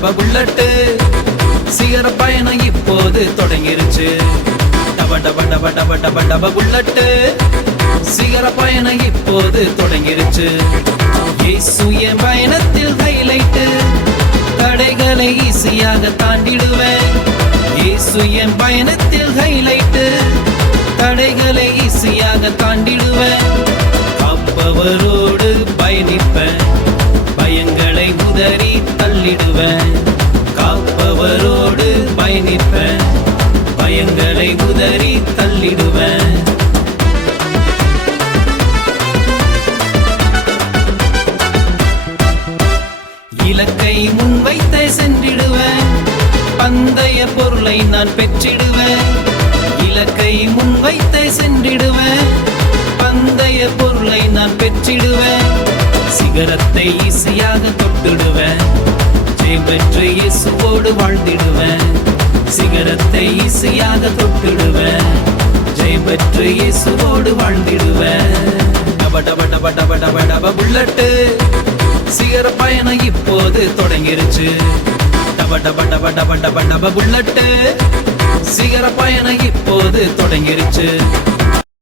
டப bullet சிகர பயணம் இப்போது தொடங்கிருச்சு. டப டப டப டப டப டப புல்லட்டு சிகர பயணம் இப்போது தொடங்கிருச்சு. இயேசு என் பயணத்தில் ஹைலைட்டு, தடைகளை ஈஸியாக தாண்டிடுவேன். இயேசு என் பயணத்தில் ஹைலைட்டு, தடைகளை ஈஸியாக தாண்டிடுவேன். காப்பவரோடு பயணிப்பேன், பயங்களை உதறி தள்ளிடுவேன். காப்பவரோடு பயணிப்பேன், பயங்களை உதறி தள்ளிடுவேன். இலக்கை முன்வைத்தே சென்றிடுவேன், பந்தய பொருளை நான் பெற்றிடுவேன். இலக்கை முன்வைத்தே சென்றிடுவேன், பந்தய பொருளை நான் பெற்றிடுவேன். சிகரத்தை ஈஸியாக தொட்டுடுவேன், ஜெயம் பெற்று இயேசுவோடு வாழ்ந்திடுவேன். சிகரத்தை ஈஸியாக தொட்டுடுவேன், ஜெயம் பெற்று இயேசுவோடு வாழ்ந்திடுவேன். டப டப டப டப டப டப புல்லட்டு சிகர பயணம் இப்போது தொடங்கிருச்சு. டப டப டப டப டப டப புல்லட்டு சிகர பயணம் இப்போது தொடங்கிருச்சு.